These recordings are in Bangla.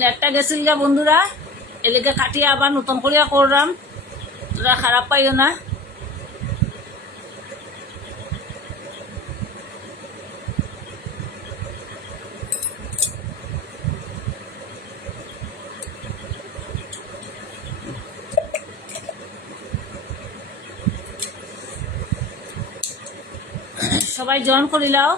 নেটটা গেছিল গা বন্ধুরা, এদিকে কাটিয়ে আবার নতুন করিয়া করলাম, তোরা খারাপ পাইও না। সবাই জয়েন করিলাও।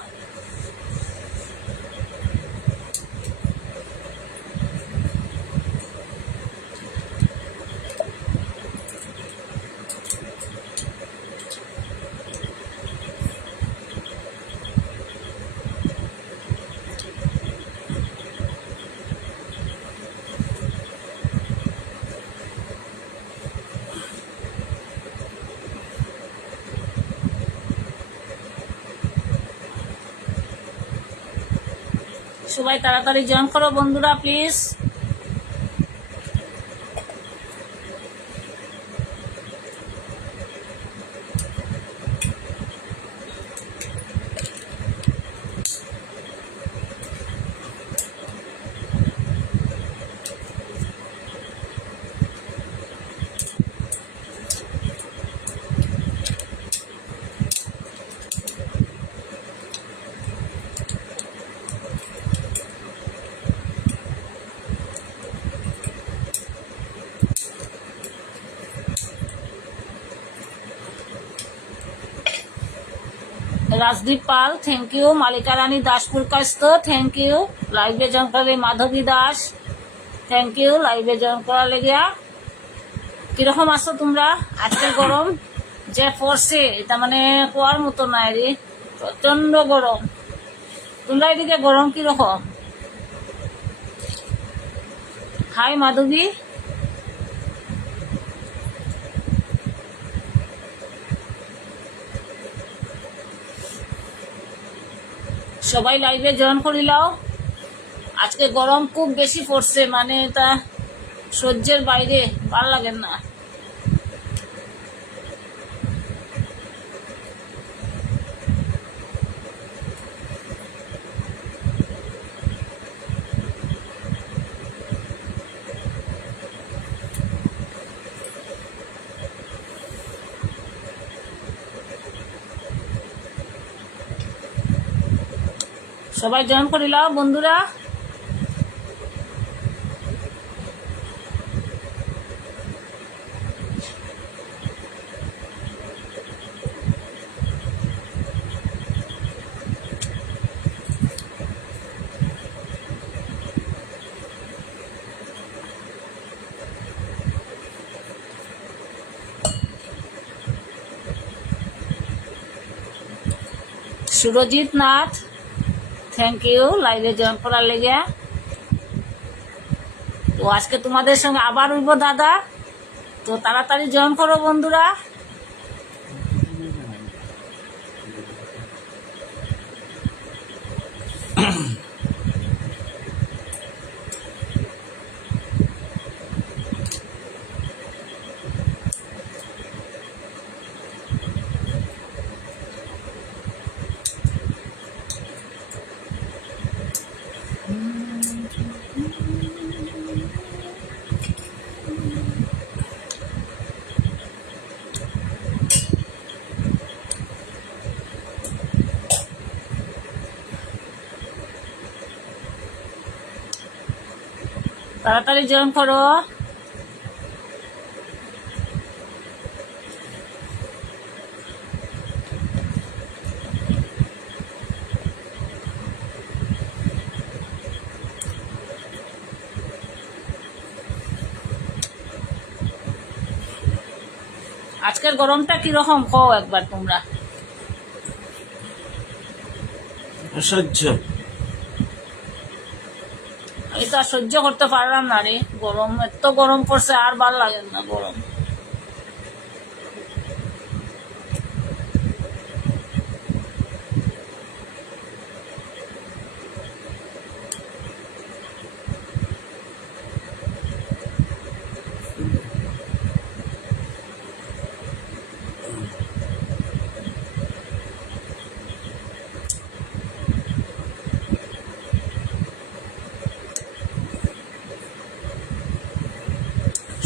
সবাই তাড়াতাড়ি জয়েন করো বন্ধুরা please. Rajdeep Pal thank you, Malika Rani Daspur Kasta thank you, লাইভে জয়েন করলে মাধবী দাস থ্যাংক ইউ, লাইভে জয়েন করার লেগিয়া। কিরকম আছো তোমরা? আজকে গরম যে পড়ছে এটা মানে কোয়ার মতো নাই রে, প্রচন্ড গরম। তোমরা এদিকে গরম কিরকম? হাই মাধবী। সবাই লাইভে জয়েন করিলাও। আজকে গরম খুব বেশি পড়ছে, মানে এটা সহ্যের বাইরে, ভাল লাগে না। সবাই জয়েন করিলাও বন্ধুরা। সুরজিৎ নাথ থ্যাংক ইউ, লাইভে জয়েন করার লেগে। তো আজকে তোমাদের সঙ্গে আবার উঠব দাদা, তো তাড়াতাড়ি জয়েন করো বন্ধুরা। তাড়াতাড়ি জয়েন করো। আজকের গরমটা কিরকম কও একবার তোমরা। অসহ্য। আমি তো আর সহ্য করতে পারলাম না রে গরম, এত গরম পড়ছে আর ভাল লাগে না গরম।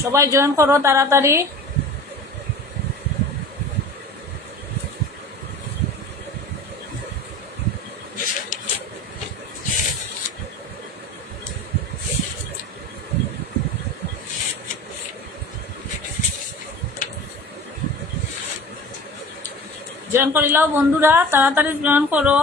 সবাই জয়েন করো তাড়াতাড়ি। জয়েন করিলাও বন্ধুরা, তাড়াতাড়ি জয়েন করো।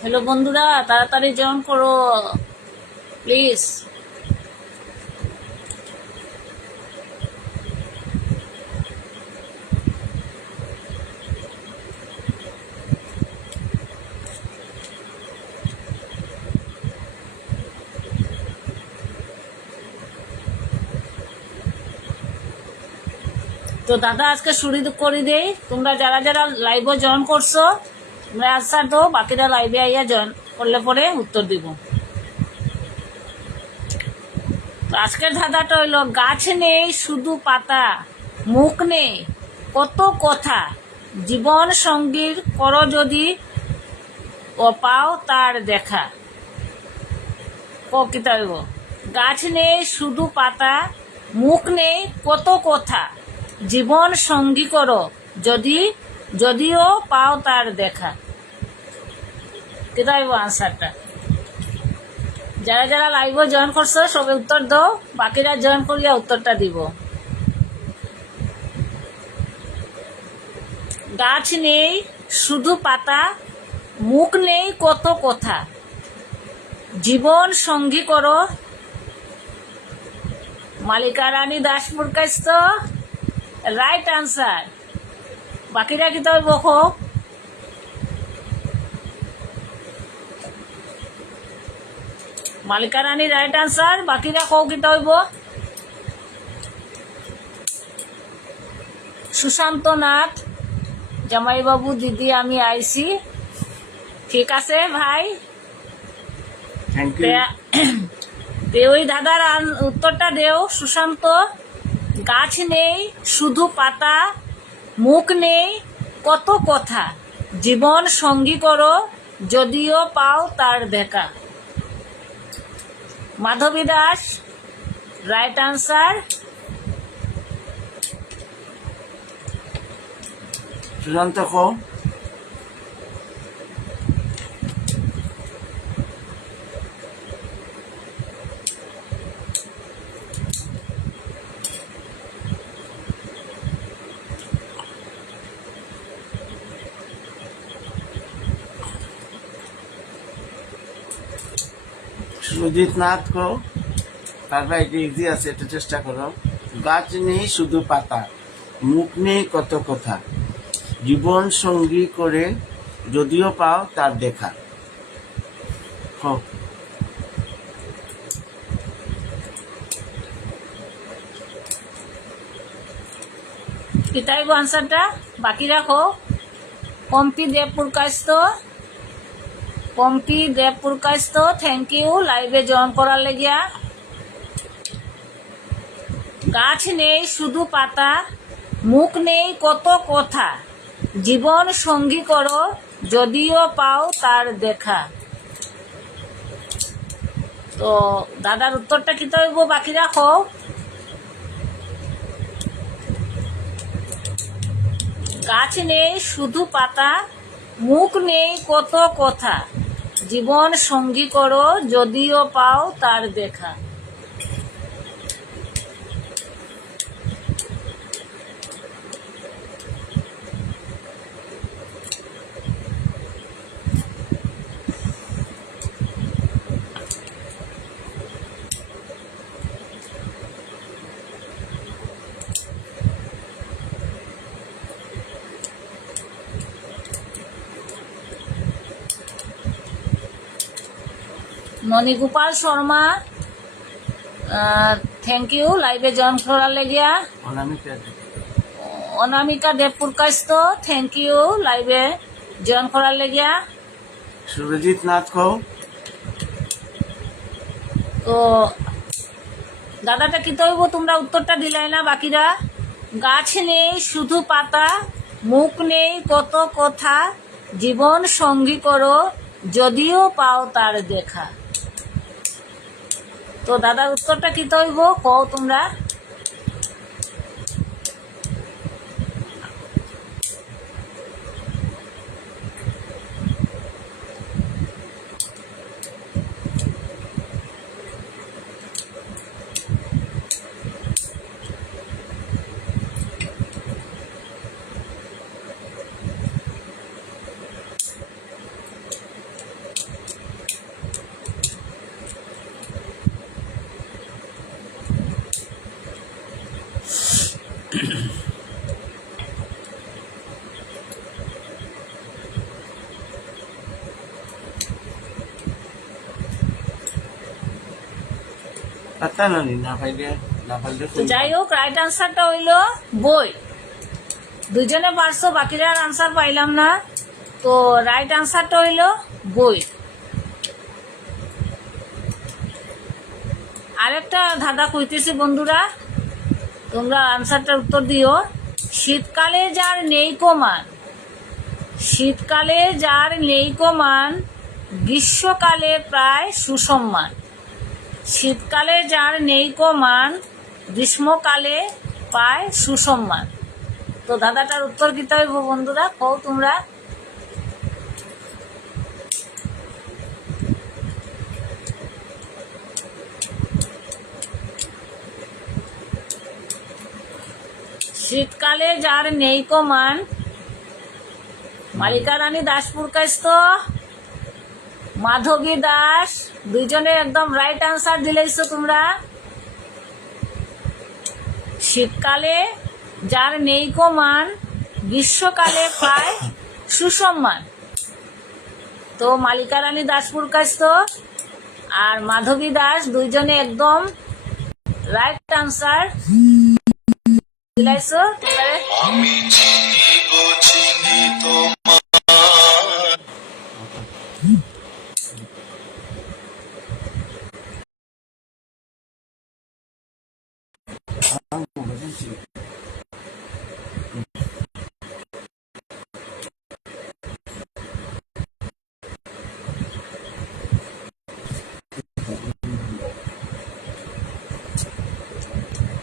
হ্যালো বন্ধুরা, তাড়াতাড়ি জয়েন করো প্লিজ। তো দাদা আজকে শুরু করে দেই। তোমরা যারা যারা লাইভে জয়েন করছো তোমরা আনসার দাও, বাকিরা লাইভে আইয়া জয়েন করলে পরে উত্তর দিব। তো আজকের ধাঁধাটা হইল, গাছ নেই শুধু পাতা, মুখ নেই কত কথা, জীবন সঙ্গীর করো যদি ও পাও তার দেখা। কি হইব? গাছ নেই শুধু পাতা, মুখ নেই কত কথা, জীবন সঙ্গী করো যদিও পাও তার দেখা। কেটা হইব আনসারটা? যারা যারা লাইভে জয়েন করছো সবাই উত্তর দাও, বাকিরা জয়েন করিয়া উত্তরটা দিব। গাছ নেই শুধু পাতা, মুখ নেই কত কথা, জীবন সঙ্গী করো। মালিকা রানী দাসপুর কাছ রাইট আনসার। বাকিরা কি তবে বকো? মালিকা রানী রাইট আনসার, বাকিরা কও কি তৈব? সুশান্ত নাথ, জামাইবাবু দিদি আমি আইছি। ঠিক আছে ভাই, থ্যাংক ইউ। ওই দাদার উত্তরটা দেও সুশান্ত। গাছ নেই শুধু পাতা, মুখ নেই কত কথা, জীবন সঙ্গী করো যদিও পাও তার দেখা। মাধবী দাস রাইট আনসার। সুশান্ত কো। সুজিত নাথ কো। তারপর এটা ইজি আছে, এটা চেষ্টা করো। গাছ নেই শুধু পাতা, মুখ নেই কত কথা, জীবন সঙ্গী করে যদিও পাও তার দেখা। এটাই আনসারটা, বাকি রাখো। পম্পি দেবপুর কাস্ত থ্যাংক ইউ লাইভে জয়েন করার লেগিয়া। গাছ নেই শুধু পাতা, মুখ নেই কত কথা, জীবন সঙ্গী করো যদিও পাও তার দেখা। তো দাদার উত্তরটা কি তৈব? বাকি রাখো। গাছ নেই শুধু পাতা, মুখ নেই কত কথা, জীবন সঙ্গী করো যদিও পাও তার দেখা। ননীগোপাল শর্মা থ্যাংক ইউ লাইভে জয়েন করার লেগিয়া। অনামিকা দেবপুর কাস্ত থ্যাংক ইউ লাইভে জয়েন করার লেগিয়া। সুরজিৎ নাথ কও। তো দাদাটা কি তৈব তোমরা উত্তরটা দিলাই না বাকিরা। গাছ নেই শুধু পাতা, মুখ নেই কত কথা, জীবন সঙ্গী করো যদিও পাও তার দেখা। তো দাদার উত্তরটা কি তৈব কও তোমরা। পাতা ননি না পাইলে তো যাই হোক রাইট আনসারটা হইলো বই। দুজনে পারছো, বাকিরা আর আনসার পাইলাম না। তো রাইট আনসারটা হইলো বই। আরেকটা ধাঁধা কইতেছি বন্ধুরা, তোমরা আনসারটার উত্তর দিও। শীতকালে যার নেই মান, শীতকালে যার নেই মান, গ্রীষ্মকালে প্রায় সুসম্মান। শীতকালে যার নেই মান, গ্রীষ্মকালে পায় সুসম্মান। তো দাদাটার উত্তর দিতে হইব বন্ধুরা, কও তোমরা। শীতকালে যার নেই মান, মালিকা রানী দাসপুর কাস্ত, মাধবী দাস, দুইজনে একদম রাইট আনসার দিলেইছো তোমরা। শীতকালে যার নেই মান, গ্রীষ্মকালে পায় সুসম্মান। তো মালিকা রানী দাসপুর কাস্ত আর মাধবী দাস দুইজনে একদম রাইট আনসার দিলাইছো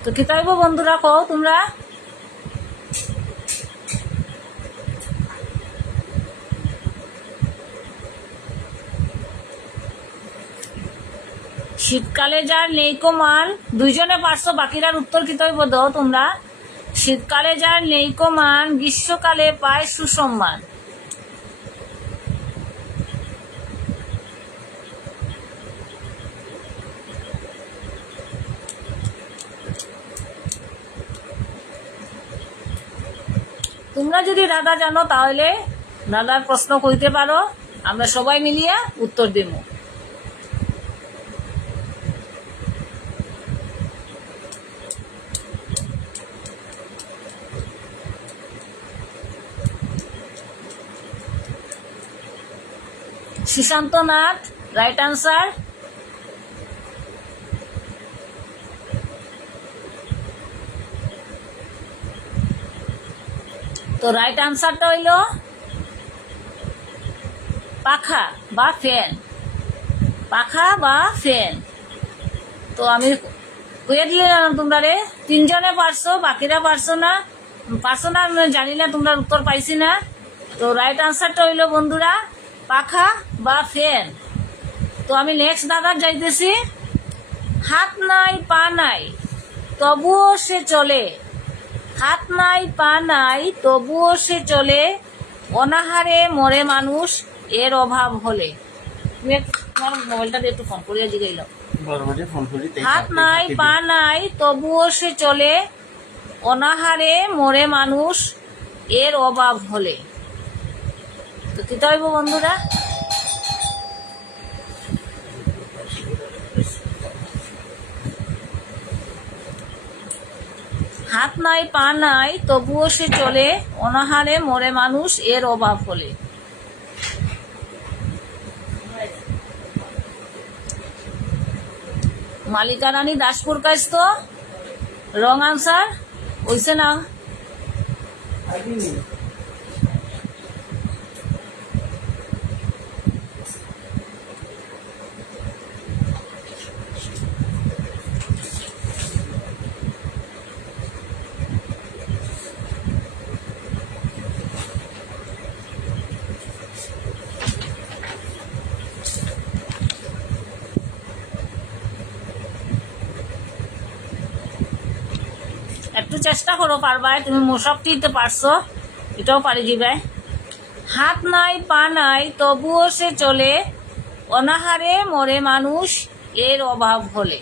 তো কি তাইব বন্ধুরা, কও তোমরা। শীতকালে যার নেই মান, দুইজনে পারছো, বাকিরার উত্তর কি তৈব দাও তোমরা। শীতকালে যার নেই মান, গ্রীষ্মকালে পায় সুসম্মান। তোমরা যদি দাদা জানো তাহলে দাদার প্রশ্ন কইতে পারো, আমরা সবাই মিলিয়ে উত্তর দিব। Sushanta Nath right answer. তো রাইট আনসারটা হইল পাখা বা ফ্যান, পাখা বা ফ্যান। তো আমি কইয়া দিলাম তোমরা রে, তিনজনে পারছো, বাকিরা পারছো না, আমি জানি না, তোমরা উত্তর পাইছি না। তো রাইট আনসারটা হইল বন্ধুরা পাখা বা ফ্যান। তো আমি নেক্সট দাদার যাইতেছি। হাত নাই পা নাই তবুও সে চলে, হাত নাই পা নাই তবুও সে চলে, অনাহারে মরে মানুষ এর অভাব হলে। তুমি তোমার মোবাইলটা দিয়ে একটু ফোন করিয়া জিগাইল। হাত নাই পা নাই তবুও সে চলে, অনাহারে মরে মানুষ এর অভাব হলে। তো কি হইব বন্ধুরা। হাত নাই পা নাই তবুও সে চলে, অনাহারে মরে মানুষ এর অভাব হলে। মালিকা রানী দাসপুর কাস্ত, রং আনসার হইছে না? একটু চেষ্টা করো, পারবাই। তুমি মোশাকটিতে পারছো, এটাও পারি দিবে। হাত নাই পা নাই তবুও সে চলে, অনাহারে মরে মানুষ এর অভাব হলে।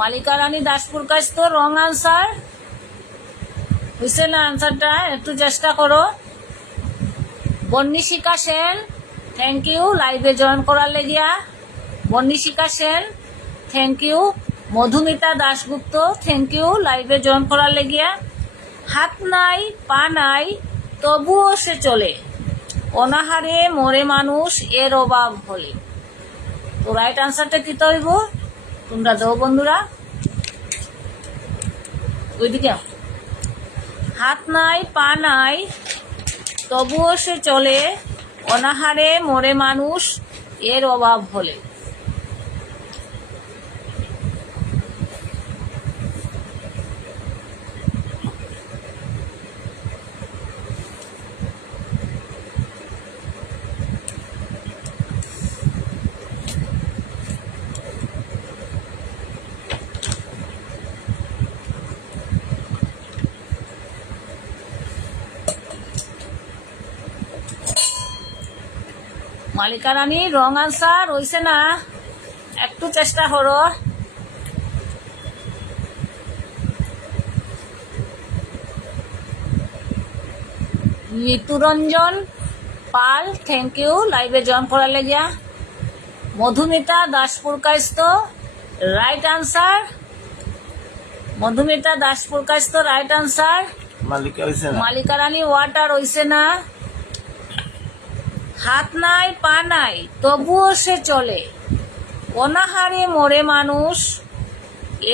মালিকা রানী দাসপুর কাস্ত, রং আনসার হয়েছে না? আনসারটা একটু চেষ্টা করো। বর্ণিশিকা সেন, থ্যাংক ইউ লাইভে জয়েন করার লেগিয়া। Barnishika Sen, thank you. Madhumita Dasgupta, thank you লাইভে জয়েন করার লেগিয়া। হাত নাই পা নাই তবুও সে চলে, অনাহারে মরে মানুষ এর অভাব হলে। তো রাইট আনসারটা কি হইব তোমরা দাও বন্ধুরা। ওইদিকে হাত নাই পা নাই তবুও সে চলে, অনাহারে মরে মানুষ এর অভাব হলে। মালিকা রানী রং আনসার হইছে না? একটু চেষ্টা করো। ঋতুরঞ্জন পাল, থ্যাংক ইউ লাইভে জয়েন করার লেগিয়া। Madhumita Daspur Kasta, right answer. Madhumita Daspur Kasta, right answer. Malika হইছে না? মালিকা রানী ওয়াটার হইছে না? হাত নাই পা নাই তবুও সে চলে, অনাহারে মরে মানুষ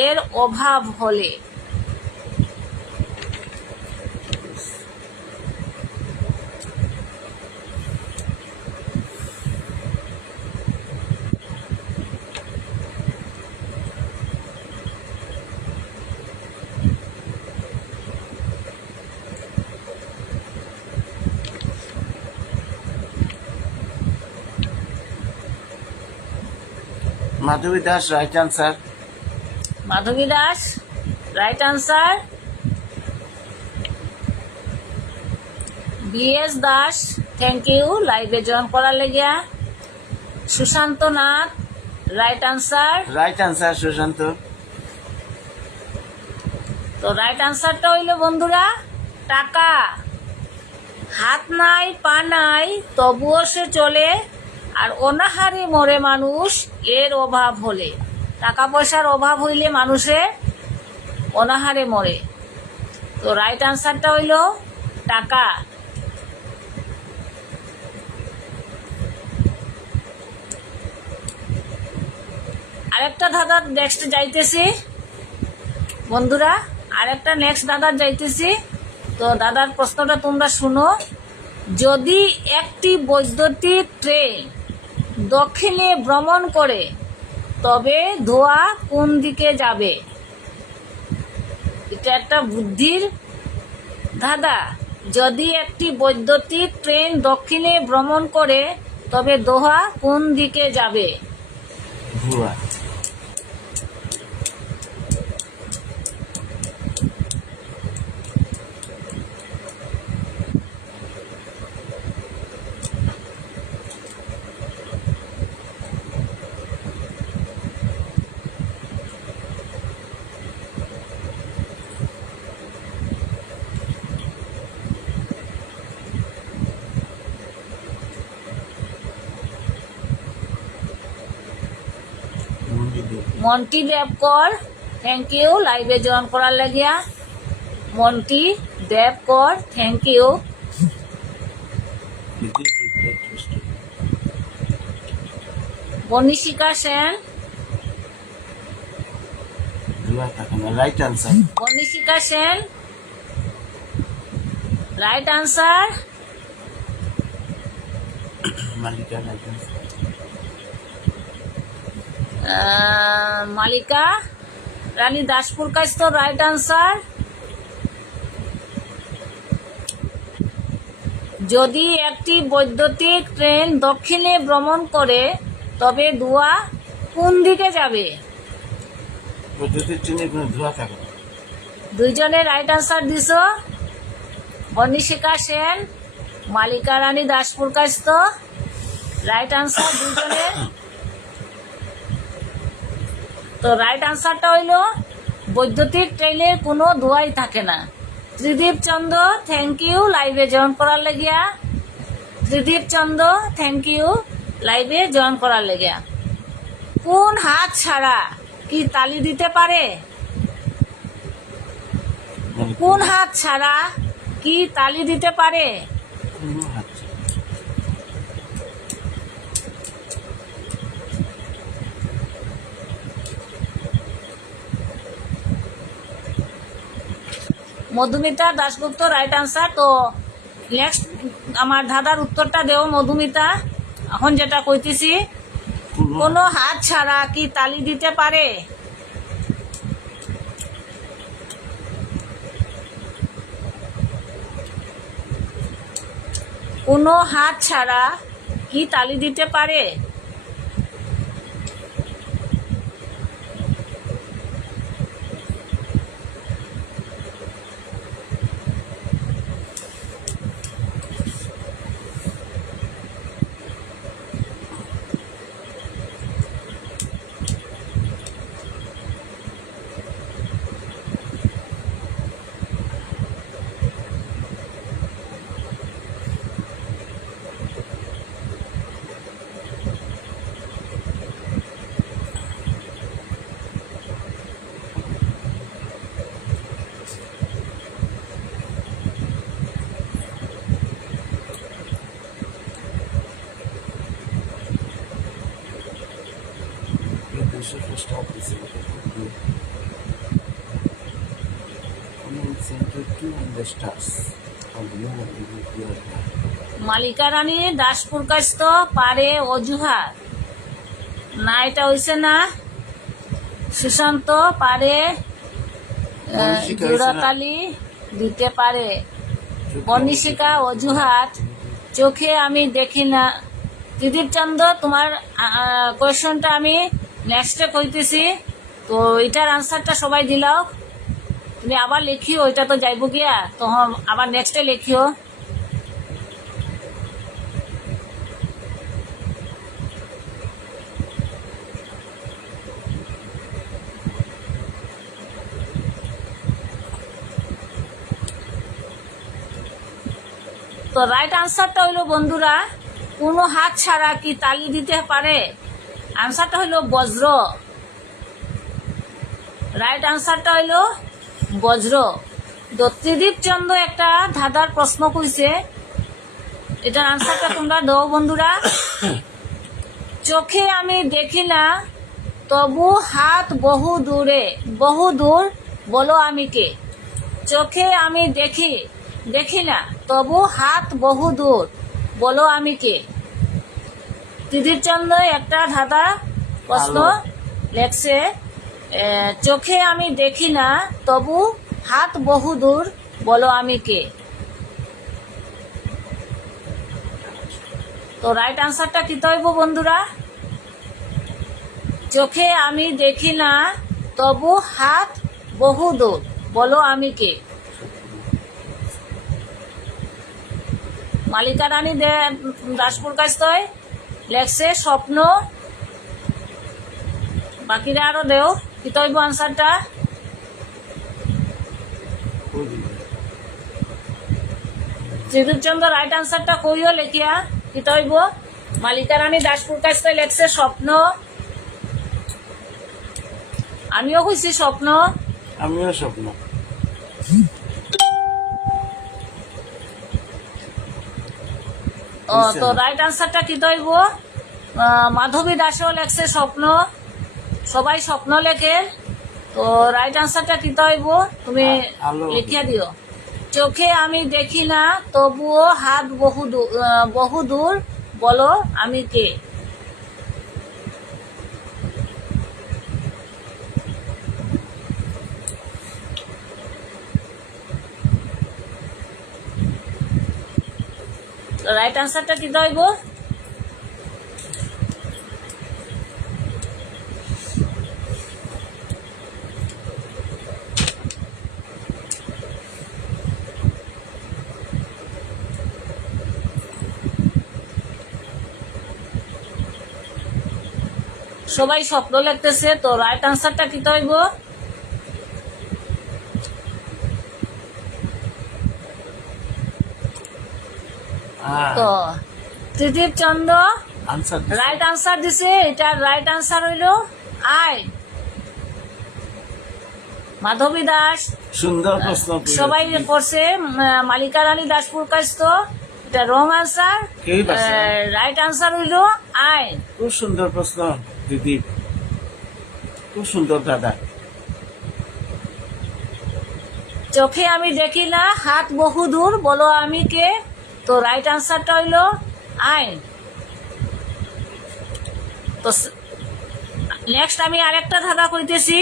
এর অভাব হলে। Madhabi Das, right answer. Madhabi Das, right answer. B S Das, thank you লাইভে জয়েন করার লেগিয়া। Sushanta Nath, right answer. Right answer Sushanta. তো রাইট আনসারটা হইল বন্ধুরা টাকা। হাত নাই পা নাই তবুও সে চলে, আর অনাহারে মরে মানুষ এর অভাব হলে। টাকা পয়সার অভাব হইলে মানুষের অনাহারে মরে। তো রাইট আনসারটা হইল টাকা। আরেকটা দাদার নেক্সট যাইতেছি বন্ধুরা, আরেকটা নেক্সট দাদার যাইতেছি। তো দাদার প্রশ্নটা তোমরা শুনো। যদি একটি বৈদ্যুতিক ট্রেন দক্ষিণে ভ্রমণ করে তবে ধোঁয়া কোন দিকে যাবে? এটা একটা বুদ্ধির ধাঁধা। যদি একটি বৈদ্যুতিক ট্রেন দক্ষিণে ভ্রমণ করে তবে ধোঁয়া কোন দিকে যাবে? ধোঁয়া। মন্টি দেবকর, থ্যাংক ইউ লাইভে জয়েন করার লাগিয়া। Monti Debkar thank you. Banishika Sen, right answer. Banishika Sen right answer. Malika right answer. Malika Rani Daspur কাছ রাইট আনসার। যদি একটি বৈদ্যুতিক ট্রেন দক্ষিণে ভ্রমণ করে তবে ধোঁয়া কোন দিকে যাবে? বৈদ্যুতিক ট্রেনে কোনো ধোঁয়া থাকে না। দুইজনে রাইট আনসার দিছ। বনিশিকা সেন, মালিকা রানী দাসপুর কাছ রাইট আনসার দুইজনের। তো রাইট আনসারটা হইল বৈদ্যুতিক ট্রেনের কোনো ধোঁয়াই থাকে না। ত্রিদীপ চন্দ্র থ্যাংক ইউ লাইভে জয়েন করার লাগিয়া। ত্রিদীপ চন্দ্র থ্যাংক ইউ লাইভে জয়েন করার লাগিয়া। কোন হাত ছাড়া কি তালি দিতে পারে? কোন হাত ছাড়া কি তালি দিতে পারে? কোনো হাত ছাড়া। Madhumita Dasgupta right answer. তো নেক্সট আমার দাদার উত্তরটা দেও মধুমিতা। এখন যেটা কইতেছি, কোনো হাত ছাড়া কি তালি দিতে পারে? কোনো হাত ছাড়া কি তালি দিতে পারে? Stop this. Center 2 and the stars. মালিকা রানী দাসপুর কাছ পারে অজুহাত না, এটা হইছে না। সুশান্ত পারে জোড়াতালি দিতে পারে। বনিশিকা অজুহাত চোখে আমি দেখি না। ত্রিদীপ চন্দ্র তোমার কোয়েশনটা আমি নেক্সটে কইতেছি। তো এটার আনসারটা সবাই দিলাও। তুমি আবার লিখিও, ওইটা তো যাইব গিয়া, তো আবার নেক্সটে লিখিও। তো রাইট আনসারটা হইলো বন্ধুরা, কোনো হাত ছাড়া কি তালি দিতে পারে? আনসারটা হইলো বজ্র। রাইট আনসারটা হইলো বজ্র। তো ত্রিদীপ চন্দ্র একটা ধাঁধার প্রশ্ন কইছে, এটার আনসারটা তোমরা দাও বন্ধুরা। চোখে আমি দেখি না তবু হাত বহু দূরে, বহু দূর, বলো আমি কে? চোখে আমি দেখি না তবু হাত বহু দূর, বলো আমি কে? ত্রিদীপ চন্দ্র একটা ধাঁধা প্রশ্ন লেখছে, চোখে আমি দেখি না তবু হাত বহু দূর, বলো আমি কে? তো রাইট আনসারটা কি হইব বন্ধুরা? চোখে আমি দেখি না তবু হাত বহু দূর, বলো আমি কে? মালিকা রানী দাসপুর কাছ লেখছে স্বপ্ন। বাকিরা আরো দেও কি হইব আনসারটা? ত্রিদীপ চন্দ্র রাইট আনসারটা কইও লেখিয়া কি হইব? মালিকা রানী দাসপুর কাছ লেখছে স্বপ্ন। আমিও কইছি স্বপ্ন। আমিও স্বপ্ন। ও তো রাইট আনসারটা কি দইব? মাধবী দাসও লেখছে স্বপ্ন, সবাই স্বপ্ন লেখে। তো রাইট আনসারটা কি দইব তুমি আলো। লিখিয়া দিও। চোখে আমি দেখি না তবুও হাত বহু দূর, বলো আমি কে? রাইট আনসারটা কি দইব? সবাই স্বপ্ন লিখতেছে, তো রাইট আনসারটা কি দইব? তো ত্রিদীপ চন্দ্র আনসার রাইট আনসার দিছে। এটার রাইট আনসার হইল আই। মাধবী দাস সুন্দর প্রশ্ন। সবাই পড়ছে। মালিকা রানী দাসপুর কাস্ত, এটা রং আনসার। কেউই পারছে না। রাইট আনসার হইল আই। খুব সুন্দর প্রশ্ন দিদি, খুব সুন্দর দাদা। চোখে আমি দেখি না হাত বহু দূর, বলো আমি কে? তো রাইট আনসারটা হইল আই। তো নেক্সট আমি আরেকটা ধাঁধা কইতেছি।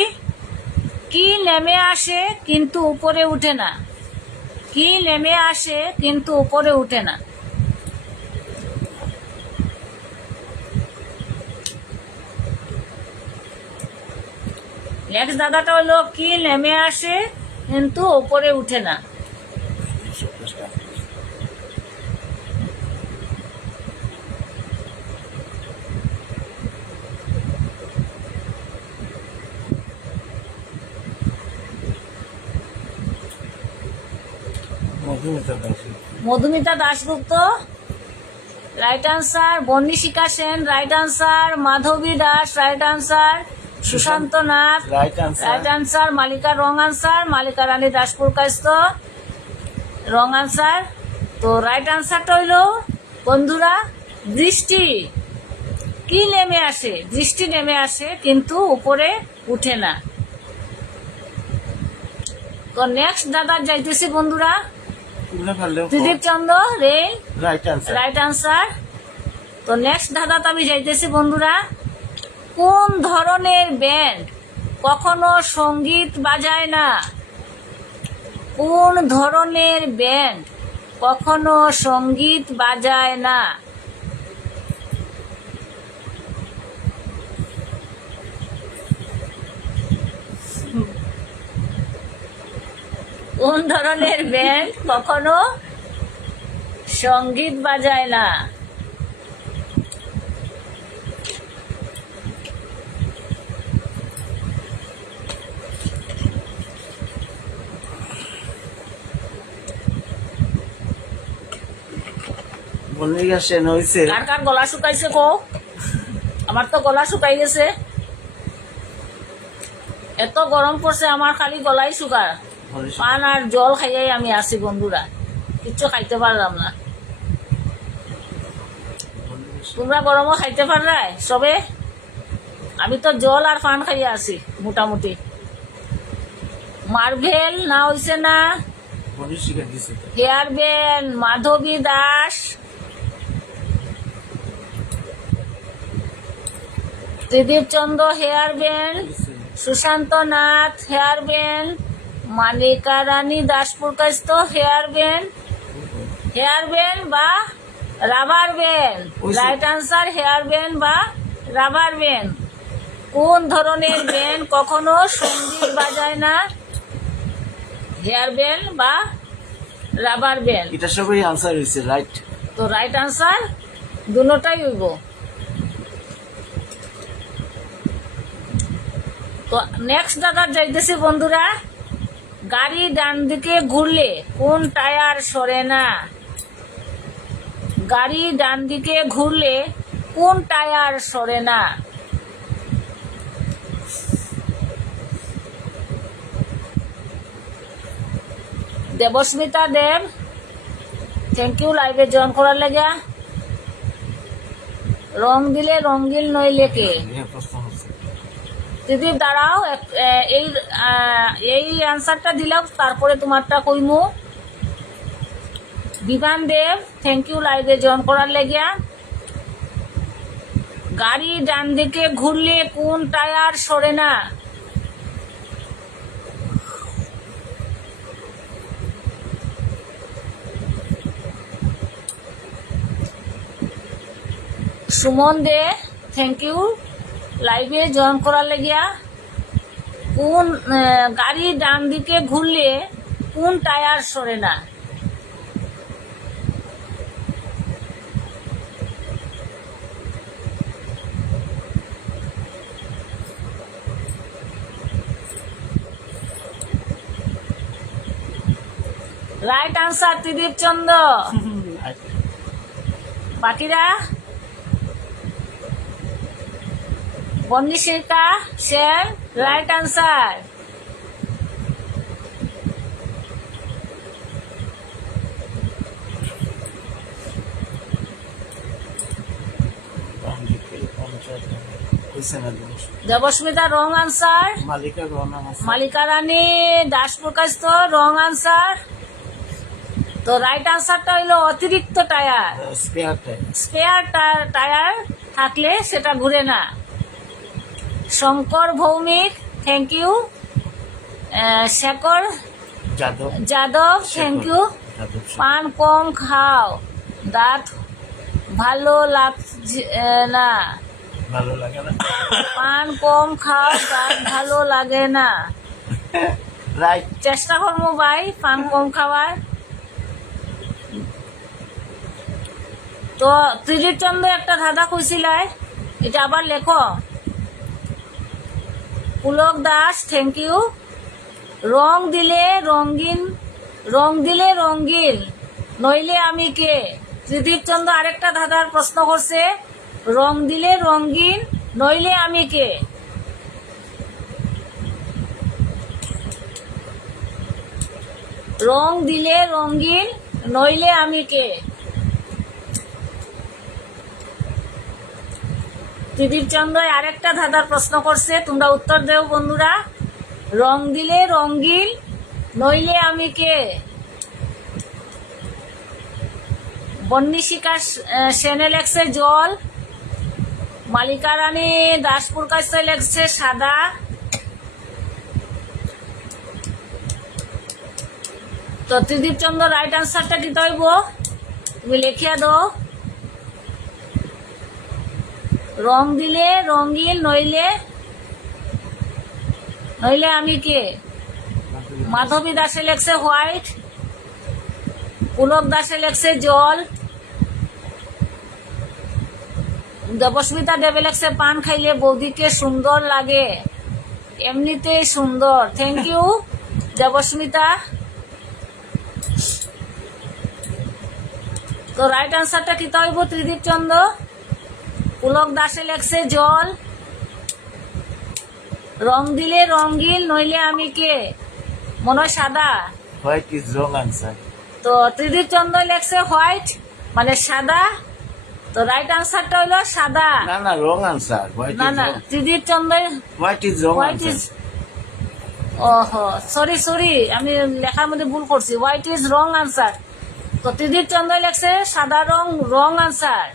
কি নেমে আসে কিন্তু উপরে উঠে না? কি নেমে আসে কিন্তু উপরে উঠে না? নেক্সট দাদাটা হলো কি নেমে আসে কিন্তু উপরে উঠে না? Madhumita Das. Madhumita Dasgupta right answer. Bandishika Sen right answer. Madhabi Das right answer. Sushanta Nath right answer. Right answer. Malika wrong answer. Malika Rani Daspur Kasta wrong answer. তো রাইট আনসারটা হইল বন্ধুরা দৃষ্টি। কি নেমে আসে? দৃষ্টি নেমে আসে কিন্তু উপরে উঠে না। তো নেক্সট দাদা যাইতেছি বন্ধুরা। ত্রিদীপ চন্দ্র রে রাইট আনসার। Right answer. তো নেক্সট ধাঁধাতে আমি যাইতেছি বন্ধুরা। কোন ধরনের ব্যান্ড কখনো সঙ্গীত বাজায় না? কোন ধরনের ব্যান্ড কখনো সঙ্গীত বাজায় না? কোন ধরনের ব্যান্ড কখনো সঙ্গীত বাজায় না? বন্দিকা সেন হয়েছে। কার কার গলা শুকাইছে কো? আমার তো গলা শুকাই গেছে, এত গরম পড়ছে আমার খালি গলাই শুকা। পান আর জল খাইয়াই আমি আছি বন্ধুরা, কিচ্ছু খাইতে পারলাম না। তোমরা গরমও খাইতে পারলাই সবে? আমি তো জল আর পান খাইয়া আছি মোটামুটি। মার্ভেল না হইছে না? Hair band Madhabi Das, Tridip Chandra hair band, Sushanta Nath hair band, Malika Rani Daspur Kasta hair band. Hair band বা rubber band right answer. Hair band বা রাবার ব্যান্ড। কোন ধরনের ব্যান্ড কখনো সঙ্গীত বাজায় না? হেয়ার ব্যান্ড বা রাবার ব্যান্ড। এটা সবই আনসার হয়েছে রাইট। তো রাইট আনসার দুটোটাই হইব। তো নেক্সট দাদা যাইতেছি বন্ধুরা। গাড়ি ডান দিকে ঘুরলে কোন টায়ার সরে না? গাড়ি ডান দিকে ঘুরলে কোন টায়ার সরে না? দেবস্মিতা দেব থ্যাংক ইউ লাইভে জয়েন করার লাগে। রং দিলে রঙ্গিল নইলে কে? দিদি দাঁড়াও, এই অ্যান্সারটা দিলাম, তারপরে তোমারটা কইমু। বিমান দেব থ্যাংক ইউ লাইভে জয়েন করার লেগিয়া। গাড়ি ডান দিকে ঘুরলে কোন টায়ার সরে না? সুমন দে থ্যাংক ইউ লাইভে জয়েন করার লেগিয়া। কোন গাড়ি ডান দিকে ঘুরলে কোন টায়ার সরে না? Right answer Tridip Chandra. বাকিরা Bandishika Sen right answer. Debasmita wrong answer. Malika Rani Dasprakash wrong answer. তো রাইট আনসারটা হইলো অতিরিক্ত টায়ার। স্পেয়ার টায়ার থাকলে সেটা ঘুরে না। Shankar Bhowmik thank you. শেখর যাদব থ্যাংক ইউ। পান কম খাও, দাঁত ভালো লাগছে না। পান কম খাও, দাঁত ভালো লাগে না। চেষ্টা করবো ভাই পান কম খাওয়ার। তো ত্রিদীপ চন্দ্র একটা ধাঁধা কইছিলাই, এটা আবার লেখো। Pulak Das thank you. রং দিলে রঙ্গিল নইলে আমি কে? ত্রিদীপ চন্দ্র আরেকটা ধাঁধার প্রশ্ন করছে, রং দিলে রঙ্গিন নইলে আমি কে? রং দিলে রঙ্গিন নইলে আমি কে? ত্রিদীপ চন্দ্র আরেকটা ধাঁধার প্রশ্ন করছে, তোমরা উত্তর দেও বন্ধুরা। রং দিলে রঙ্গিন নইলে আমি কে? বন্নিশিকা সেনে লেখছে জল। মালিকা রানী দাসপুর কাছে লেখছে সাদা। তো ত্রিদীপ চন্দ্র রাইট আনসারটা কি তৈব তুমি লেখিয়া দাও। রং দিলে রঙ্গিন নইলে আমি কে? মাধবী দাসে লেখছে হোয়াইট। পুলক দাসে লেখছে জল। দেবস্মিতা দেবে লেখছে পান খাইলে বৌদিকে সুন্দর লাগে, এমনিতেই সুন্দর। Thank you Debasmita. তো রাইট আনসারটা কি তৈব ত্রিদীপ চন্দ্র? পুলক দাসে লেখছে জল। রং দিলে রঙ্গিল নইলে আমি কে? মনে হয় সাদা। White is wrong answer. তো ত্রিদীপ চন্দ্র লেখছে হোয়াইট মানে সাদা। তো রাইট আনসারটা হলো সাদা। না রং আনসার। না Tridip Chandra white is wrong white answer. Is ওহো সরি আমি লেখার মধ্যে ভুল করছি। White is wrong answer. তো ত্রিদীপ চন্দ্র লেখছে সাদা রং আনসার।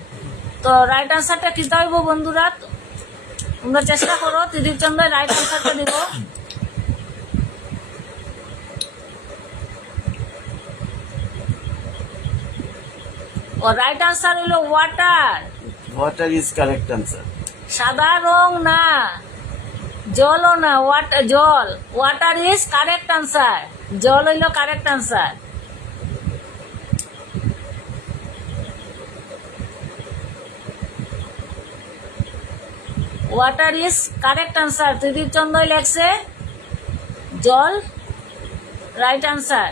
তো রাইট আনসারটা কি হইব বন্ধুরা? তোমরা চেষ্টা করো ত্রিদীপ চন্দ্র রাইট আনসারটা দিব। ও রাইট আনসার হলো water. Water is correct answer. সাদা রং না, জলও না, জল। Water is correct answer. জল হইলো correct answer. Water is correct answer. Tridip Chandra লেখছে জল রাইট আনসার।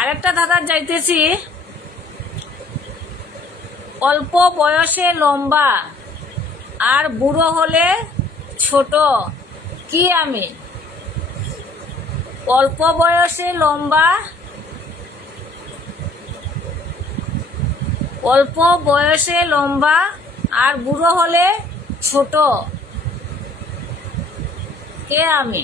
আরেকটা ধাঁধা যাইতেছি। অল্প বয়সে লম্বা আর বুড়ো হলে ছোট, কি আমি? অল্প বয়সে লম্বা, অল্প বয়সে লম্বা আর বুড়ো হলে ছোট, কে আমি?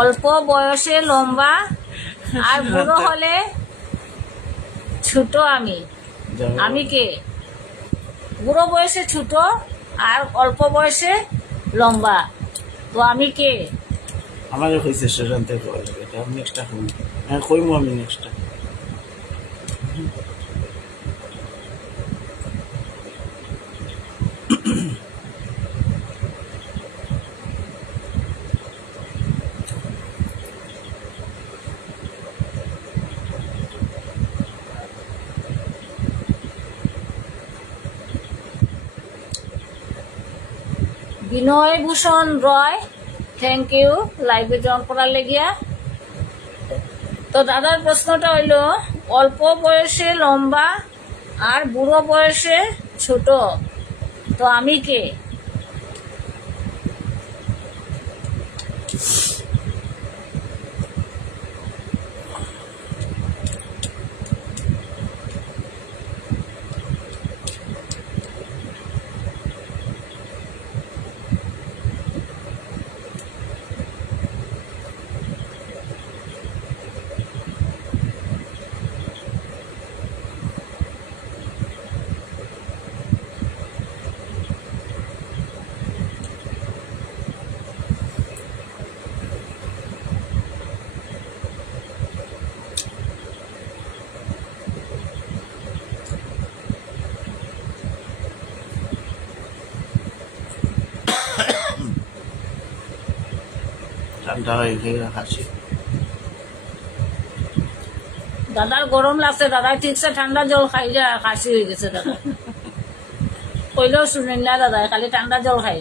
অল্প বয়সে লম্বা আর বুড়ো হলে ছোট, আমি? আমি কে? বুড়ো বয়সে ছোট আর অল্প বয়সে লম্বা, তো আমি কে? আমাদের হয়েছে সেখান থেকে এটা আমি নেক্সটটা কইম। হ্যাঁ কইমু আমি নেক্সটটা। বিনয় ভূষণ রয়, থ্যাংক ইউ লাইভে জয়েন করার লেগিয়া। তো দাদার প্রশ্নটা হইল অল্প বয়সে লম্বা আর বুড়ো বয়সে ছোট, তো আমি কে? ঠান্ডা হয়ে গেলে হাসি। দাদার গরম লাগছে, দাদা ঠিকছে ঠান্ডা জল খাই যা, কাশি হয়ে গেছে দাদা। কইলেও শুনেন না দাদা, খালি ঠান্ডা জল খাই।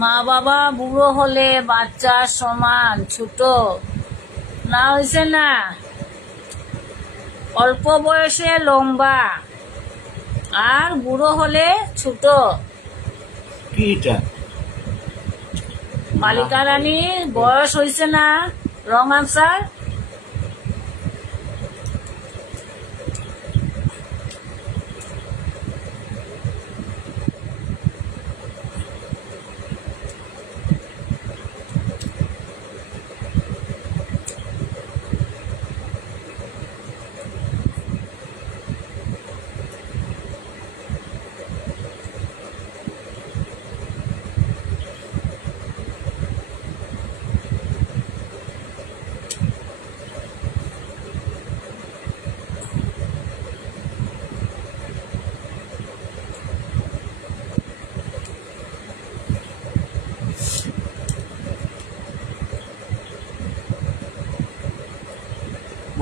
মা বাবা বুড়ো হলে বাচ্চা সমান ছোট, না হয়েছে না? অল্প বয়সে লম্বা আর বুড়ো হলে ছোট, কি এটা? মালিকা রানী বয়স হয়েছে না? Wrong answer.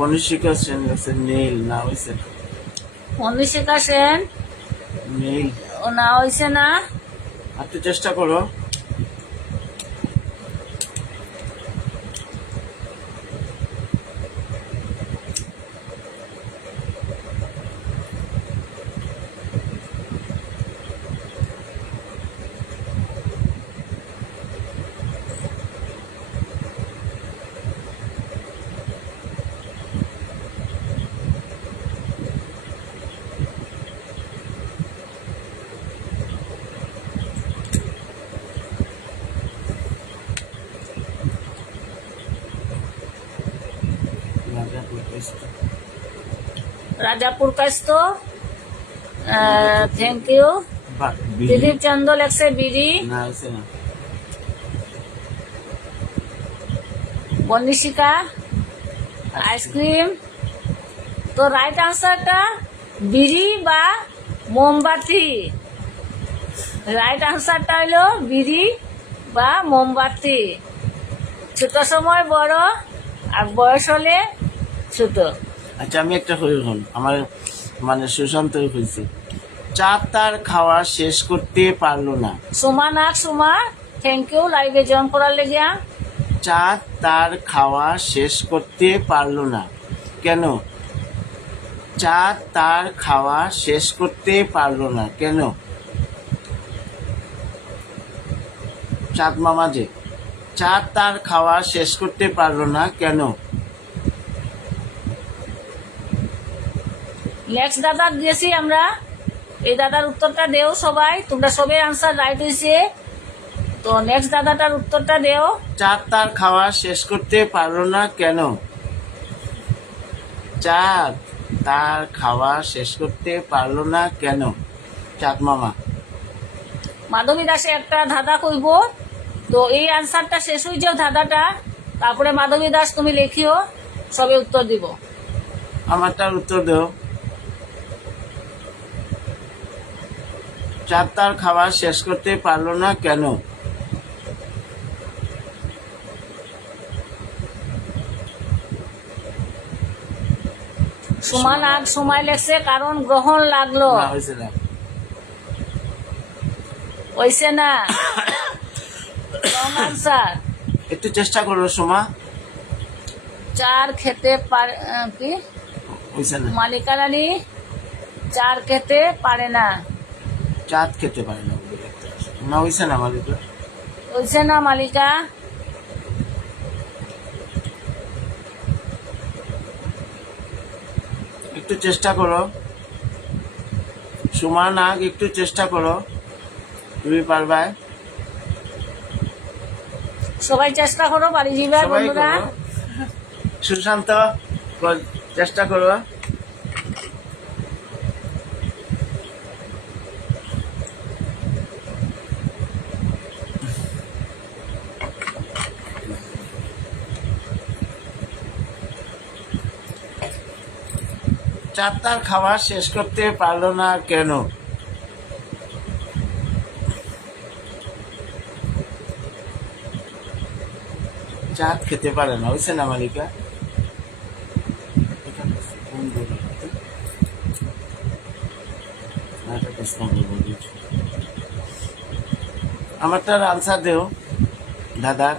বনিশিকা সেন আছে নীল, না হয়েছে না? মনীষিকা সেন, নীল ও না হয়েছে না? একটু চেষ্টা করো। Rajapur Kasta, thank you. দিলীপ চন্দ্র লেখছে বিড়ি, না হয়েছে না? বনিশিকা আইসক্রিম। তো রাইট আনসারটা বিড়ি বা মোমবাতি। রাইট আনসারটা হলো বিড়ি বা মোমবাতি। ছোট সময় বড় আর বয়স হলে ছোট। আচ্ছা আমি একটা হয়ে হন আমার মানে সুশান্ত হয়েছে। চা তার খাওয়া শেষ করতে পারলো না। সুমা নাক সুমা, থ্যাংক ইউ লাইভে জয়েন করার লেগিয়া। চা তার খাওয়া শেষ করতে পারলো না কেন? চা তার খাওয়া শেষ করতে পারলো না কেন? চাঁদ মামা যে চা তার খাওয়া শেষ করতে পারলো না কেন? নেক্সট দাদা দিয়েছি আমরা, এই দাদার উত্তরটা দেও সবাই, তোমরা সবাই আনসার রাইট হয়েছে, তো নেক্সট দাদাটার উত্তরটা দেও। চা তার খাওয়া শেষ করতে পারলো না কেন? চাঁদ তার খাওয়া শেষ করতে পারলো না কেন? চাঁদ মামা। মাধবী দাসে একটা ধাঁধা কইব, তো এই আনসারটা শেষ হয়ে যাও ধাঁধাটা, তারপরে মাধবী দাস তুমি লেখিও, সবে উত্তর দিব। আমারটার উত্তর দেও। চাঁদ তার খাওয়া শেষ করতে পারলো না কেন? সুমা নাগ সময় লেগছে কারণ গ্রহণ লাগলো। না, হয়েছে না। হইছে না, রং আনসার। একটু চেষ্টা করো সোমা। চার খেতে পারে কি হয়েছে না। মালিকা রানী চার খেতে পারে না। চাঁদ খেতে পারে না বলে দেখতে পাচ্ছি। না হয়েছে না মালিক। হইছে না মালিকা। একটু চেষ্টা করো সোমা নাগ, একটু চেষ্টা করো, তুমি পারবে। সবাই চেষ্টা করো, বাড়ি যাবে সবাই বন্ধুরা। করো। সুশান্ত চেষ্টা করো। চারটার খাওয়া শেষ করতে পারলো না কেন? চাঁদ খেতে পারে না, হয়েছে না মালিকা। আমারটার আনসার দেও দাদা।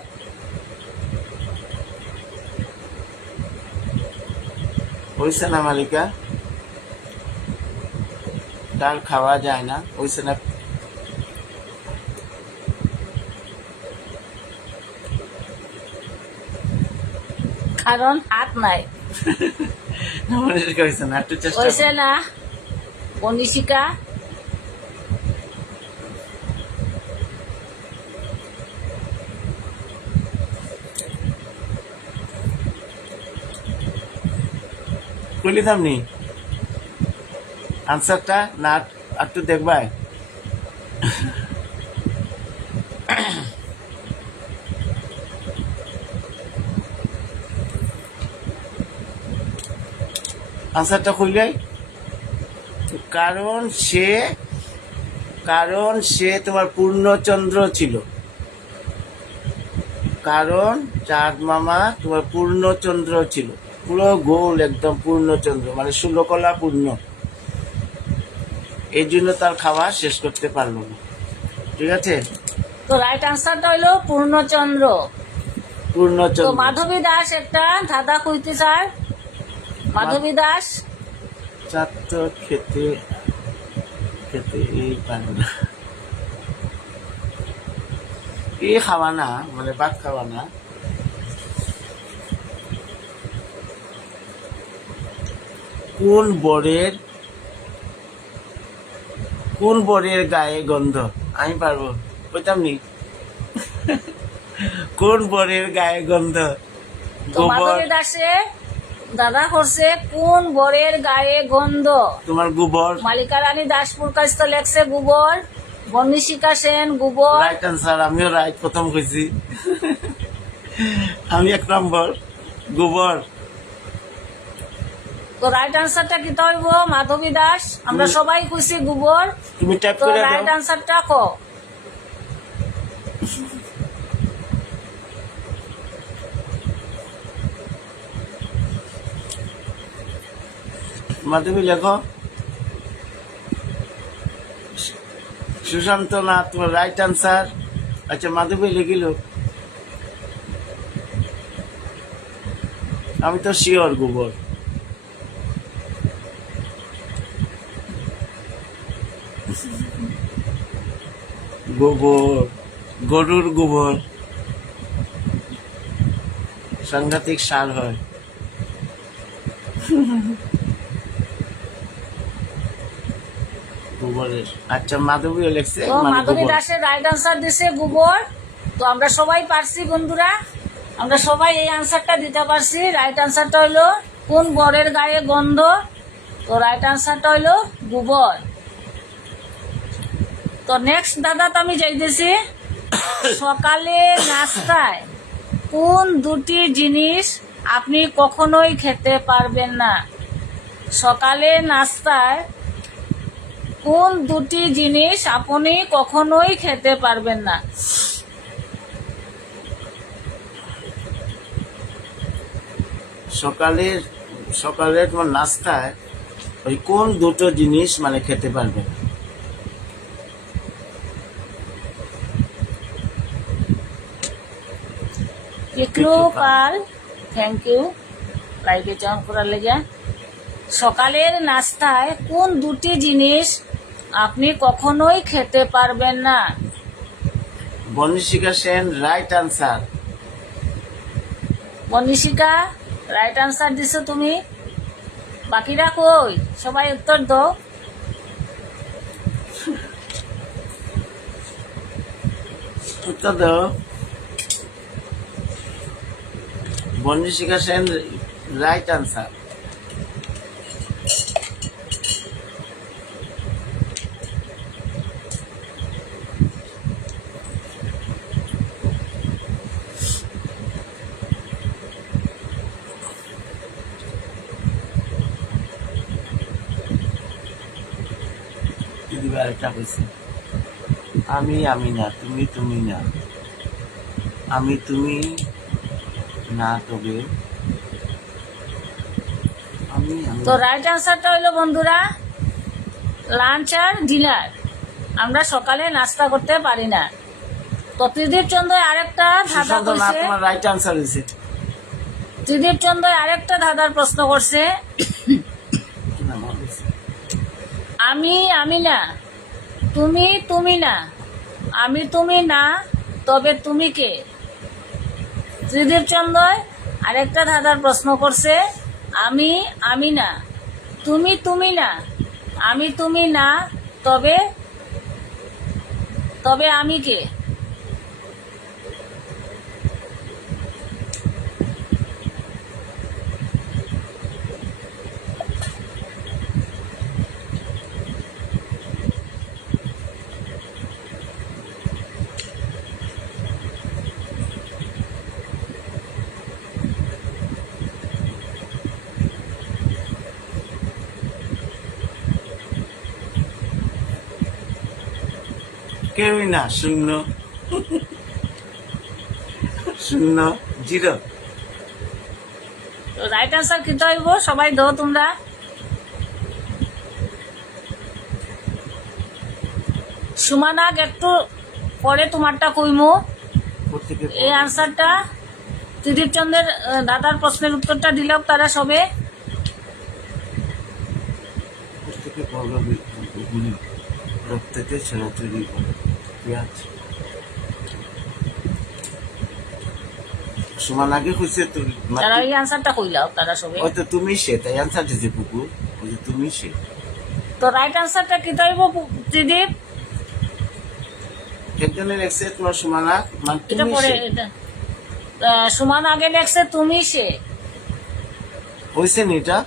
হয়েছে না মালিকা, ডাল খাওয়া যায় না, হয়েছে না। কারণ হাত নাই। হয়েছে না, একটু চেষ্টা হয়েছে করো। না বনিশিকা। কইলিতাম নি আনসারটা না, একটু দেখবাই। আনসারটা খুললেই, কারণ সে তোমার পূর্ণচন্দ্র ছিল। কারণ চাঁদ মামা তোমার পূর্ণচন্দ্র ছিল, পুরো গোল একদম পূর্ণচন্দ্র, মানে 16 কলা পূর্ণ। এই জন্য তার খাওয়া শেষ করতে পারলো না। ঠিক আছে, তো রাইট আনসারটা হইলো পূর্ণচন্দ্র। তো পূর্ণচন্দ্র। মাধবী দাস একটা ধাঁধা কইতে চায়। মাধবী দাস, চাঁদ তো খেতে এই পারে না, এই খাওয়া না, মানে ভাত খাওয়া না। কোন বরের গায়ে গন্ধ? আমি পারবো, কইতাম নি। কোন বরের গায়ে গন্ধ? তো গোবর। মাধবী দাসে দাদা করছে কোন বরের গায়ে গন্ধ। তোমার গোবর। মালিকা রানী দাসপুর কাছ তো লেখছে গোবর। বর্ণিশিকা সেন গোবর। রাইট আনসার, আমিও রাইট প্রথম কইছি। আমি 1 নম্বর গোবর। তো রাইট আনসারটা কি হইব মাধবী দাস? আমরা সবাই খুশি গোবর। তুমি টাইপ তো করে রাইট দাও। আনসারটা কো। মাধবী লেখো। সুশান্ত না তোমার রাইট আনসার। আচ্ছা মাধবী লিখিল। আমি তো শিওর গোবর। গোবর, গরুর গোবর সাংঘাতিক সার হয়। গোবরের। আচ্ছা মাধবীও লেখছে তো মানে মাধবী গোবর। দাসের রাইট আনসার দিছে গোবর। তো আমরা সবাই পারছি বন্ধুরা, আমরা সবাই এই আনসারটা দিতে পারছি। রাইট আনসারটা হইলো কোন বরের গায়ে গন্ধ? তো রাইট আনসারটা হইলো গোবর। তো নেক্সট দাদা তো আমি যাইতেছি, সকালে নাস্তায় কোন দুটি জিনিস আপনি কখনোই খেতে পারবেন না? সকালে নাস্তায় কোন দুটি জিনিস আপনি কখনোই খেতে পারবেন না? সকালের সকালে তোমার নাস্তায় ওই কোন দুটো জিনিস মানে খেতে পারবে? টিকলু পাল, থ্যাংক ইউ লাইভে জয়েন করার লেগে। সকালের নাস্তায় কোন দুটি জিনিস আপনি কখনোই খেতে পারবেন না? Banishika Sen right answer. Banishika right answer দিছো তুমি। বাকিরা কই? সবাই উত্তর দাও। উত্তর দাও। Banishika Sen right answer. দিদিভাই আরেকটা হয়েছে। আমি না, তুমি না, আমি তুমি না, তবে আমি তো রাইট আনসারটা হইলো বন্ধুরা লাঞ্চ আর ডিনার। আমরা সকালে নাস্তা করতে পারি না। তো ত্রিদীপ চন্দ্র আরেকটা ধাঁধা সুশান্ত না করছে। তোমার রাইট আনসার হয়েছে। ত্রিদীপ চন্দ্র আরেকটা ধাঁধার প্রশ্ন করছে, কি নাম হয়েছে? আমি না, তুমি না, আমি তুমি না, তবে তুমি কে? ত্রিদীপ চন্দ্র আরেকটা ধাঁধার প্রশ্ন করছে, আমি না, তুমি না, আমি তুমি না, তবে আমি কে? কেউই না, শূন্য শূন্য জিরো। তো রাইট আনসার কি হইব? সবাই দাও তোমরা। সুমানাগ একটু পরে তোমারটা কইমু। প্রত্যেকে এই আনসারটা ত্রিদীপ চন্দ্রের দাদার প্রশ্নের উত্তরটা দিলাম তারা সবে। প্রত্যেকে পর্বগুলি প্রত্যেকে ছেড়ে তৈরি করে পেঁয়াজ সমান আগে হয়েছে তো তারা এই আনসারটা কইলাও তারা সবে। হয়তো তুমি সে তাই আনসার দিতে পুকুর ওই যে তুমি সে। তো রাইট আনসারটা কি হইব ত্রিদীপ? একজনে লেখছে তোমার সমানা মানে এটা তুমি পরে সে এটা সুমান আগে লেখছে তুমি সে। হয়েছে নি এটা?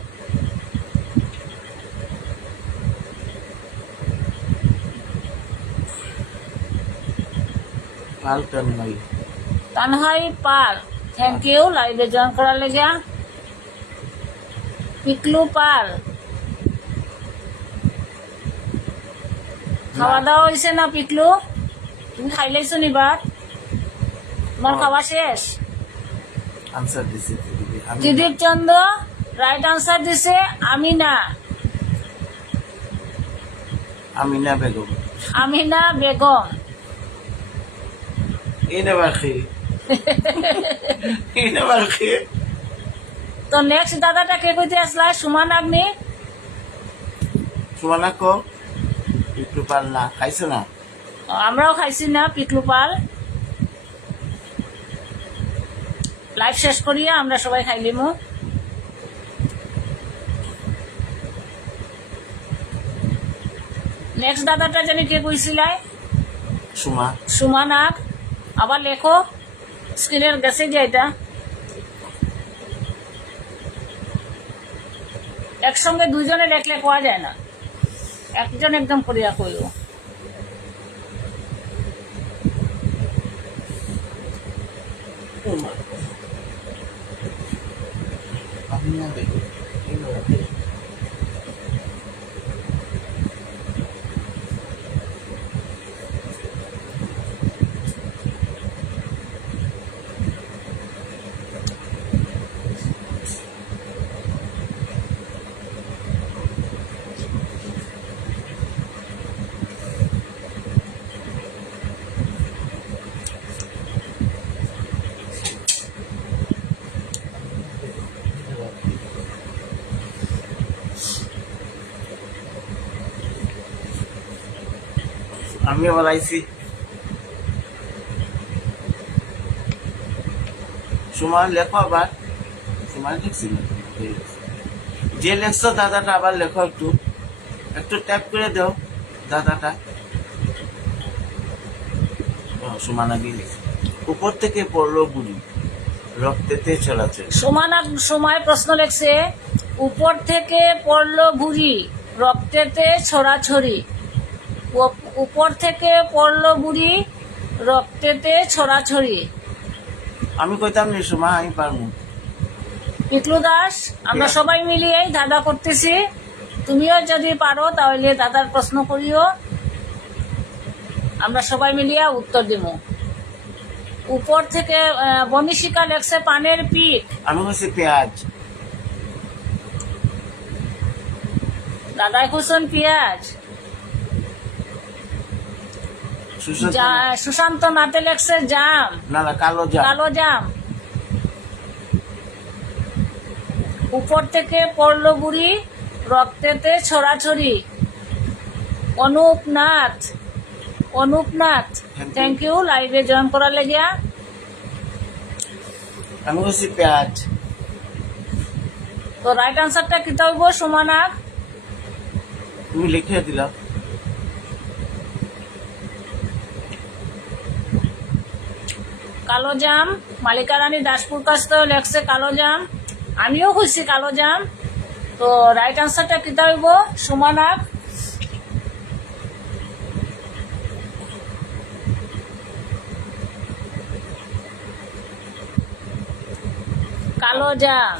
পাল্টান ভাই তানহাই পাল, থ্যাংক ইউ লাইভে জয়েন করার লেগে। পিকলু পাল, খাওয়া দাওয়া হয়েছে না পিকলু? তুমি খাইলাইছো নি ভাত? তোমার খাওয়া শেষ? আনসার দিছি ত্রিদীপ চন্দ্র রাইট আনসার দিছে আমিনা। আমিনা বেগম। আমিনা বেগম। ইনে বাকি ইনে বাকি। তো নেক্সট দাদাটা কে কইতে আসলা? সুমান আগ্নি। সুমানা কো একটু পাল না খাইছো না? আমরাও খাইছি না পিকলু পাল। লাইভ শেষ করিয়া আমরা সবাই খাইলিমু। নেক্সট দাদাটা জানি কে কইছিলাই? সুমা। সুমা নাগ। আবার লেখো, স্ক্রিনের গেছে যে এটা একসঙ্গে দুইজনে লেখলে পাওয়া যায় না, একজন একদম করিয়া কইল। আমিনা বেগম। ইনে বাকি। আমি আবার আইছি। সুমা লেখো আবার। সুমা লিখছি না? যে লেখছো দাদাটা আবার লেখো, একটু একটু ট্যাপ করে দাও দাদাটা। সুমানা গিয়ে লিখছে উপর থেকে পড়লো গুলি, রক্তেতে চলাচল। সুমান সময় প্রশ্ন লেখছে উপর থেকে পড়লো বুড়ি, রক্তেতে ছড়াছড়ি। উপর থেকে পড়লো বুড়ি, রক্তেতে ছড়াছড়ি। আমি কইতাম নি সুমা, আমি পারবো। পিকলু দাস, আমরা সবাই মিলিয়ে দাদা করতেছি, তুমিও যদি পারো তাহলে দাদার প্রশ্ন করিও, আমরা সবাই মিলিয়ে উত্তর দিব। উপর থেকে বনিশিকা লেখছে পানের পিক। আমি কইছি পেঁয়াজ। দাদাই খুশন পেঁয়াজ। সুশান্ত নাতে লেখছে জাম। না না, কালো জাম। কালো জাম। উপর থেকে পড়লো বুড়ি, রক্তেতে ছড়াছড়ি। অনুপনাথ। অনুপনাথ, থ্যাংক ইউ লাইভে জয়েন করার লেগিয়া। আমি কইছি পেঁয়াজ। তো রাইট আনসারটা কি হইব সুমানাক? তুমি লিখে দিলা। কালো জাম। মালিকা রানী দাসপুর কাছ থেকে লেখছে কালো জাম। আমিও খুঁজছি কালো জাম। তো রাইট আনসারটা কি হইব সুমানাক? কালো জাম।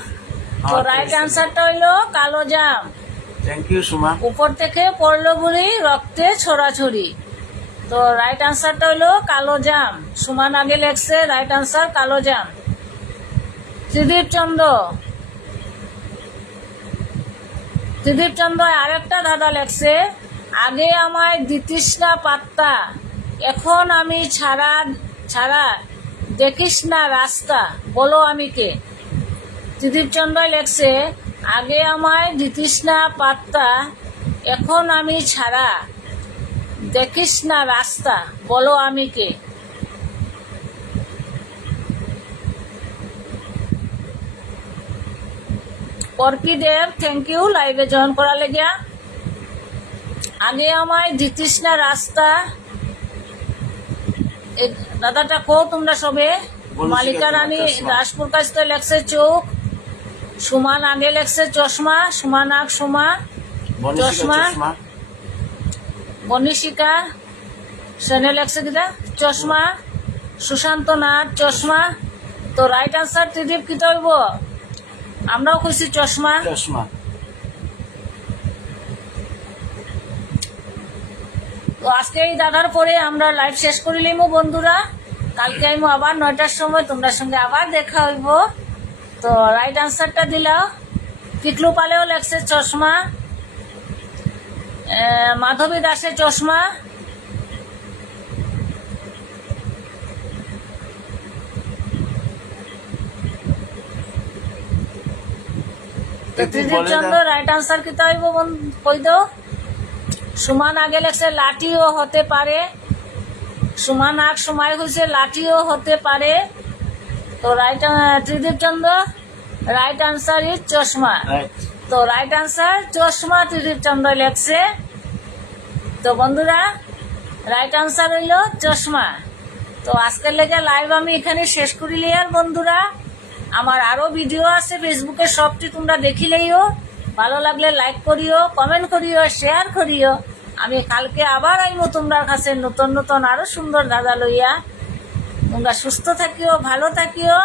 তো রাইট আনসারটা হইলো কালো জাম। Thank you Suma. উপর থেকে পড়লো বুড়ি, রক্তে ছড়াছড়ি। তো রাইট আনসারটা হইলো কালো জাম। সুমান আগে লেখছে রাইট আনসার কালো জাম। ত্রিদীপ চন্দ্র। ত্রিদীপ চন্দ্র আরেকটা দাদা লেখছে আগে আমায় দিতিস না পাত্তা, এখন আমি ছাড়া ছাড়া দেখিস না রাস্তা, বলো আমি কে? ত্রিদীপ চন্দ্র লেখছে আগে আমায় দিতিস না পাত্তা, এখন আমি ছাড়া দেখিস না রাস্তা, বলো আমি কে? পরকি দেব, থ্যাংক ইউ লাইভে জয়েন করা লেগিয়া। আগে আমায় দিতিস না রাস্তা, দাদাটা কো তোমরা সবে। মালিকা রানী দাসপুর কাছ থেকে লেখছে চোখ। সুমান আগে লেখছে চশমা। সুমান আগ সুমা চশমা। বনিশিকা সেনে লেখছে কিনা চশমা। সুশান্ত নাথ চশমা। তো রাইট আনসার ত্রিদীপ কি হইব? আমরাও খুঁজছি চশমা। চশমা। তো আজকে এই দাদার পরে আমরা লাইভ শেষ করিলিমু বন্ধুরা। কালকে আইমু আবার 9টার সময়, তোমরা সঙ্গে আবার দেখা হইব। তো রাইট আনসারটা দিলাও। পিকলু পালেও লেখছে চশমা, মাধবী দাসের চশমা, ত্রিদীপ চন্দ্র রাইট আনসার কি হইব কই দাও। সুমান আগে লেখছে লাঠিও হতে পারে, সুমান আগ সময় হয়েছে লাঠিও হতে পারে। তো right Tridip Chandra right answer is চশমা। তো রাইট আনসার চশমা ত্রিদীপ চন্দ্র লেখছে। তো বন্ধুরা রাইট আনসার হইল চশমা। তো আজকের লেগে লাইভ আমি এখানে শেষ করিলি। আর বন্ধুরা আমার আরো ভিডিও আছে ফেসবুকে, সবটি তোমরা দেখিলেইও। ভালো লাগলে লাইক করিও, কমেন্ট করিও, শেয়ার করিও। আমি কালকে আবার আইব তোমরা কাছে নতুন নতুন আরো সুন্দর দাদা লইয়া। তোমরা সুস্থ থাকিও, ভালো থাকিও।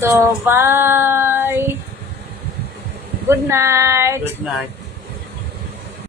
তো bye, good night. Good night.